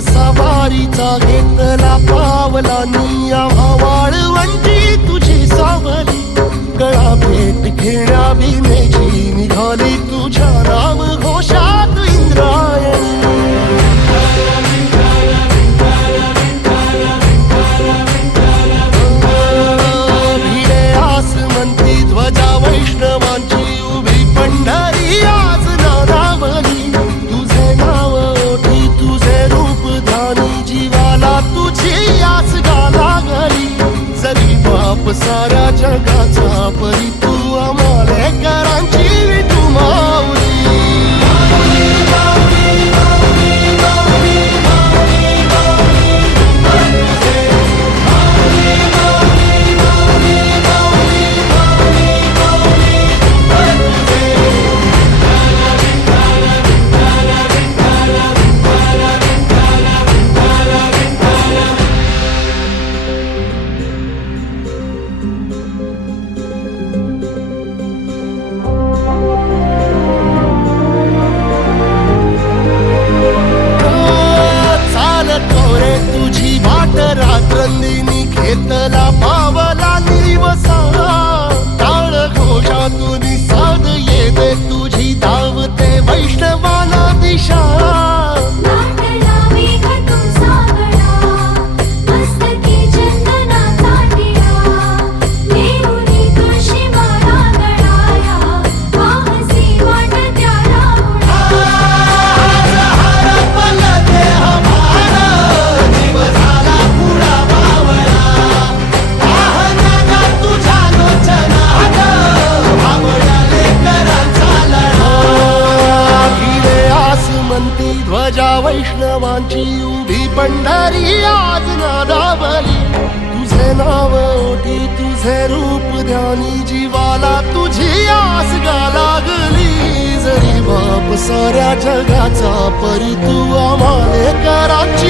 सवारीचा घेतला पावलांनी आम्हा वाळवंटी तुझी सावली गळा भेट घेण्या बिनेची निघाली तुझ्या नाम घोषात इंद्रायणी भिडे आसमंती ध्वजा वैष्णवांची उभी पंढरी आज नादावली तुझे नाव ओठी तुझे रूप ध्यानी जीवाला तुझी आस गाला गली जरी बाप साऱ्या जगाचा परी तू आमालेकरांची विठू माऊली रात्रंदिनी घेतला पावला निवसा टाळ घोषातून साध येते तुझी धावते वैष्णवाला दिशा ध्वजा वैष्णवांची उभी पंढरी आज नादावली तुझे नाव ओठी तुझे रूप ध्यानी जीवाला तुझी आस गा लागली जरी बाप साऱ्या जगाचा परी तू आम्हालेकरांची